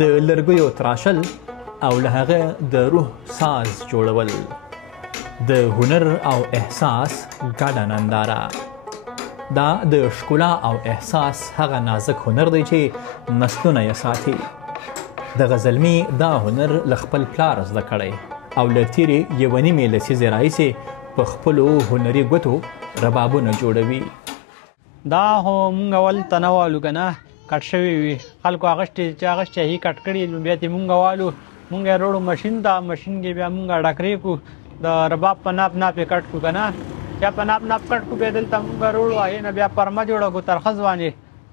د لرګیو تراشل او له هغه د روح ساز جوړول د هنر او احساس ګډه ننداره دا د ښکلا او احساس هغه نازک هنر دی چې نسلونه یې ساتي دغه زلمي دا هنر له خپل پلار زده کړی او له تېرې یوه نیمې لسیزې راهیسې په خپلو هنري ګوتو ربابونه جوړوي دا خو مونږ اول تنه والو که نه کټ شوي وي خلکو اغوښتې چې اغوښتې هي کټ کړي نو بیا ترې مونږ والو مونږ یې وروړو مشین ته مشین کې بیا مونږ ډکرې کړو د رباب په ناپ ناپ یې کټ کړو که نه بیا په ناپ ناپ کټ کړو بیا دلته مونږ وروړو هغې نه بیا پرمه جوړه کړو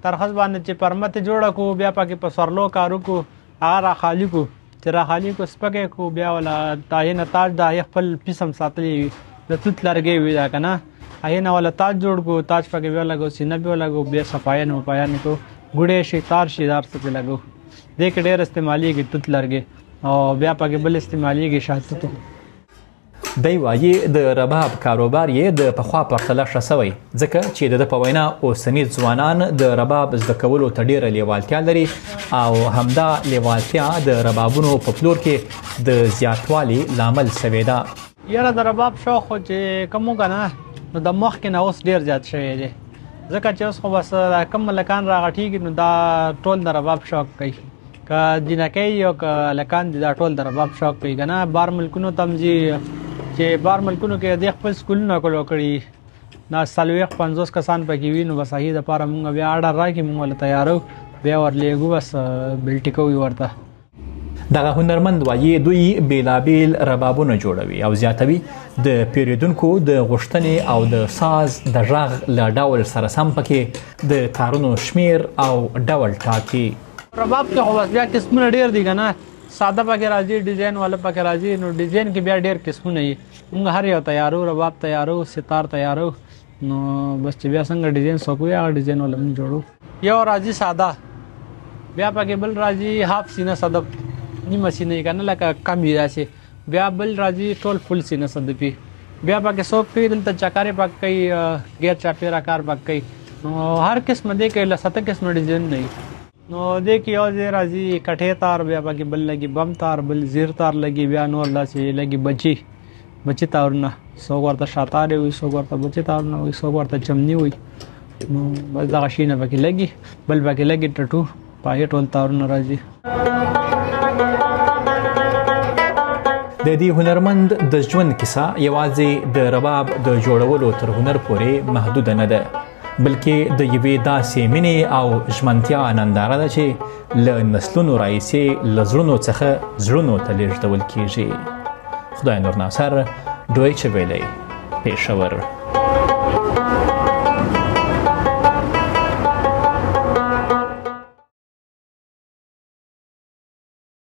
ترخز باندې چې پرمه ترې جوړه کړو بیا پکې په سورلو کار وکړو هغه راخالي کړو چې راخالي کړو سپکې کړو بیا ولا د هغې نه تاج د هغې خپل پیسم ساتلی وي د توت لرګی وي دا که نه هغې نه والا تاج جوړ کړو تاج پکې بیا لګو سینه بیا لګو بیا صفایان وپایان کړو ګوډې شي تار شي دار څه پې لګو دې کې ډېر استعمالیږي توت لرګی او بیا پکې بل استعمالیږي شاهتوتو دی وایي د رباب کاروبار یې د پخوا پرتله ښه سوی ځکه چې د ده په وینا اوسني ځوانان د رباب زده کولو ته ډېره لیوالتیا لري او همدا لیوالتیا د ربابونو په پلور کې د زیاتوالي لامل سوې ده یاره د رباب شوق خو چې کوم که نه نو د مخکې نه اوس ډېر زیات شوی دی ځکه چې اوس خو بس کم ملکان راغټېږي نو دا ټول د رباب شوق کوي که جینکۍ او که هلکان دي دا ټول د رباب شوق کوي که نه بار ملکونو ته هم ځي چې بار ملکونو کې د خپل سکولونه کولو کړي دا 40-50 کسان پکې وي نو بس هغې دپاره مونږ بیا اډر راکړي مونږ ورله تیارو بیا ورلیږو بس بلټي کوي ورته دغه هنرمند وایي دوی بیلابیل ربابونه جوړوي او زیاتوي د پیرودونکو د غوښتنې او د ساز د غږ له ډول سره سم پکې د تارونو شمیر او ډول ټاکي رباب کې خو بس بیا قسمونه ډېر دي که نه ساده پکې راځي ډیزاین والا پکې راځي نو ډیزاین کې بیا ډېر قسمونه وي موږ هر یو تیارو رباب تیارو ستار تیارو نو بس چې بیا څنګه ډیزاین څوک وي هغه ډیزاین والا موږ جوړو یو راځي ساده بیا پکې بل راځي هاف سینه صدف نیمه سینه یې که نه لکه کم وي داسې بیا بل راځي ټول فل سینه صدفي بیا پکې څوک کوي دلته چکارې پک کوي غیر چاپېره کار پک کوي نو هر قسمه دی کوي له 7 قسمه ډیزاین نه وي نو دې کې یو ځای راځي کټې تار بیا پکې بل لګي بم تار بل زیر تار لګي بیا نور داسې لګي بچي تارونه څوک ورته شاتارې وي څوک ورته بچي تارونه وي څوک ورته چمني وي نو بس دغه شیونه پکې لګي بل پکې لګي ټټو په هغې ټول تارونه راځي د دې هنرمند د ژوند کیسه یوازې د رباب د جوړولو تر هنر پورې محدوده نه ده بلکې د یوې داسې مینې او ژمنتیا ننداره ده چې له نسلونو راهیسې له زړونو څخه زړونو ته لیږدول کیږي. خدای نور ناصر، ډویچه ویلی، پېښور.